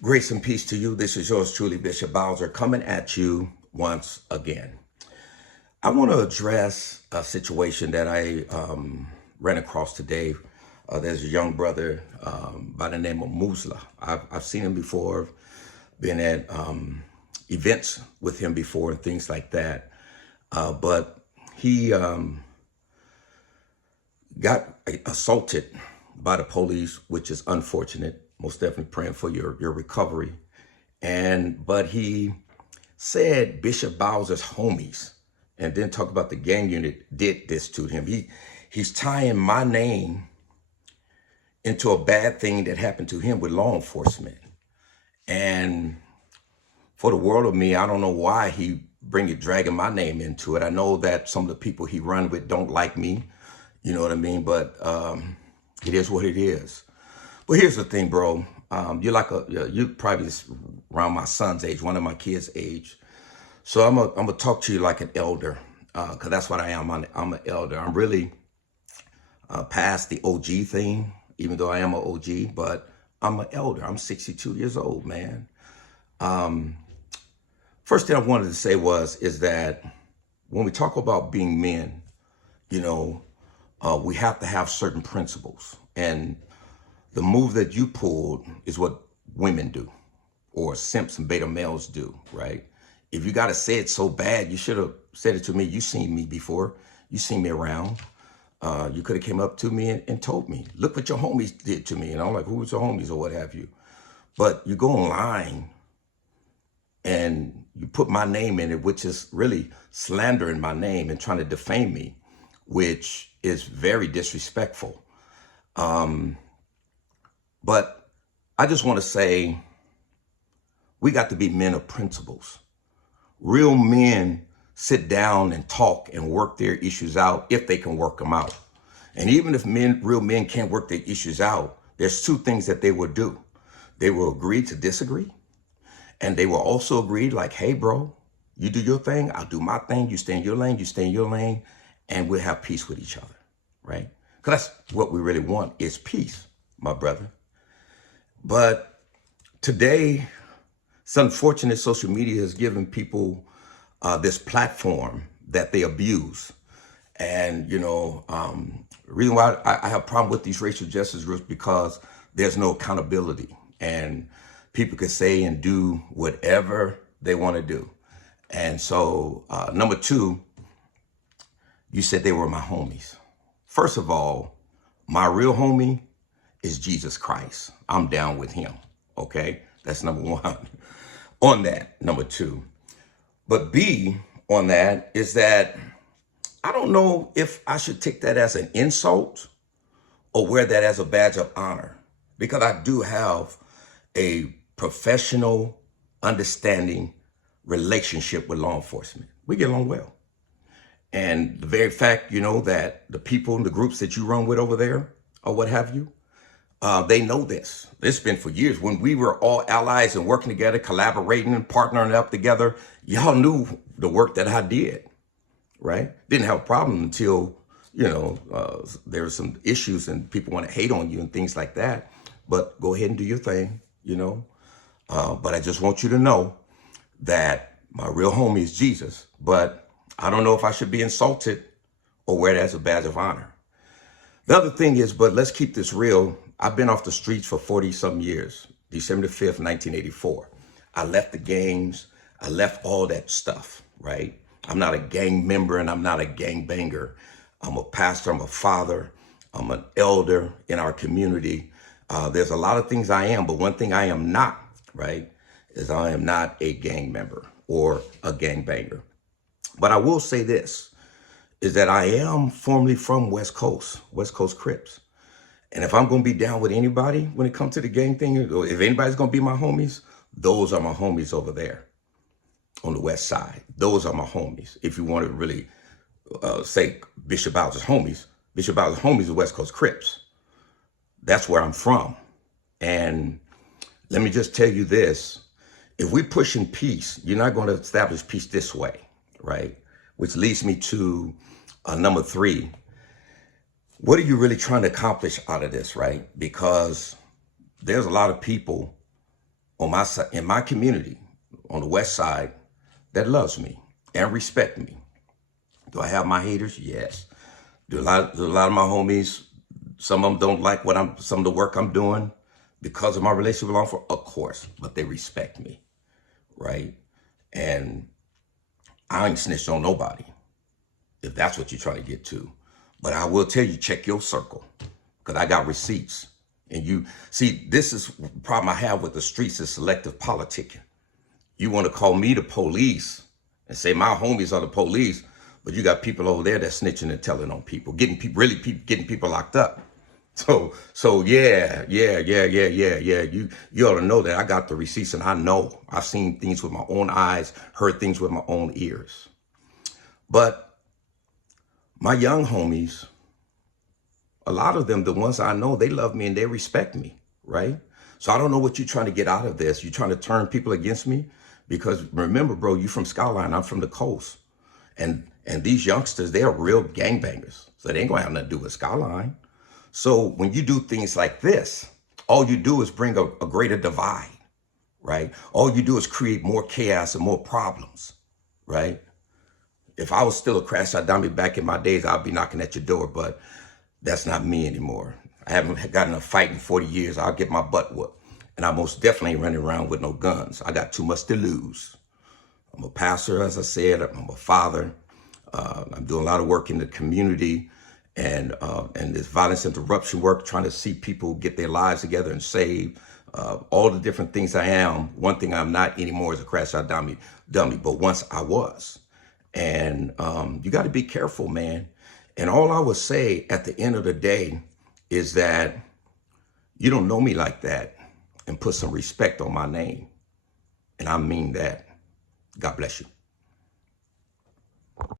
Grace and peace to you. This is yours truly, Bishop Bowser, coming at you once again. I want to address a situation that I ran across today. There's a young brother by the name of Musla. I've seen him before, been at events with him before and things like that. But he got assaulted by the police, which is unfortunate. Most definitely praying for your recovery. But he said Bishop Bowser's homies, and then talk about the gang unit did this to him. He's tying my name into a bad thing that happened to him with law enforcement. And for the world of me, I don't know why he dragging my name into it. I know that some of the people he run with don't like me, you know what I mean? But it is what it is. But here's the thing, bro. You're probably around my son's age, one of my kids' age. So I'm gonna talk to you like an elder, because that's what I am. I'm an elder. I'm really past the OG thing, even though I am an OG, but I'm an elder. I'm 62 years old, man. First thing I wanted to say is that when we talk about being men, you know, we have to have certain principles. And the move that you pulled is what women do, or simps and beta males do, right? If you got to say it so bad, you should have said it to me. You seen me before. You seen me around. You could have came up to me and told me, look what your homies did to me. And I'm like, who was your homies or what have you? But you go online and you put my name in it, which is really slandering my name and trying to defame me, which is very disrespectful. But I just want to say, we got to be men of principles. Real men sit down and talk and work their issues out if they can work them out. And even if real men can't work their issues out, there's two things that they will do. They will agree to disagree. And they will also agree like, hey, bro, you do your thing, I'll do my thing. You stay in your lane, you stay in your lane, and we'll have peace with each other, right? Because that's what we really want is peace, my brother. But today, it's unfortunate social media has given people this platform that they abuse. And, the reason why I have a problem with these racial justice groups because there's no accountability. And people can say and do whatever they want to do. And so, number two, you said they were my homies. First of all, my real homie is Jesus Christ. I'm down with him, okay? That's number one. On that, number two. But B, on that, is that I don't know if I should take that as an insult or wear that as a badge of honor, because I do have a professional, understanding relationship with law enforcement. We get along well. And the very fact, that the people and the groups that you run with over there or what have you, they know this. It's been for years. When we were all allies and working together, collaborating and partnering up together, y'all knew the work that I did, right? Didn't have a problem until, there were some issues and people want to hate on you and things like that. But go ahead and do your thing, But I just want you to know that my real homie is Jesus. But I don't know if I should be insulted or wear it as a badge of honor. The other thing is, but let's keep this real. I've been off the streets for 40 some years, December 5th, 1984. I left the gangs. I left all that stuff, right? I'm not a gang member and I'm not a gang banger. I'm a pastor, I'm a father, I'm an elder in our community. There's a lot of things I am, but one thing I am not, right, is I am not a gang member or a gang banger. But I will say this, is that I am formerly from West Coast Crips. And if I'm going to be down with anybody when it comes to the gang thing, or if anybody's going to be my homies, those are my homies over there on the West Side. Those are my homies. If you want to really say Bishop Bowser's homies, Bishop Bowser's homies are West Coast Crips. That's where I'm from. And let me just tell you this. If we're pushing peace, you're not going to establish peace this way, right? Which leads me to number three. What are you really trying to accomplish out of this, right? Because there's a lot of people on my side, in my community, on the west side, that loves me and respect me. Do I have my haters? Yes. Do a lot of my homies, some of them don't like some of the work I'm doing because of my relationship with law enforcement? Of course, but they respect me, right? And I ain't snitched on nobody, if that's what you're trying to get to. But I will tell you, check your circle, because I got receipts. And you see, this is the problem I have with the streets, is selective politicking. You want to call me the police and say my homies are the police, but you got people over there that's snitching and telling on people, getting people locked up. So yeah. You ought to know that I got the receipts, and I know I've seen things with my own eyes, heard things with my own ears. But my young homies, a lot of them, the ones I know, they love me and they respect me, right? So I don't know what you're trying to get out of this. You're trying to turn people against me? Because remember, bro, you from Skyline, I'm from the coast. And these youngsters, they're real gangbangers. So they ain't gonna have nothing to do with Skyline. So when you do things like this, all you do is bring a greater divide, right? All you do is create more chaos and more problems, right? If I was still a crash out dummy back in my days, I'd be knocking at your door, but that's not me anymore. I haven't gotten a fight in 40 years. I'll get my butt whooped. And I most definitely ain't running around with no guns. I got too much to lose. I'm a pastor, as I said. I'm a father. I'm doing a lot of work in the community and this violence interruption work, trying to see people get their lives together and save. All the different things I am. One thing I'm not anymore is a crash out dummy, but once I was. And you got to be careful, man. And all I would say at the end of the day is that you don't know me like that, and put some respect on my name. And I mean that. God bless you.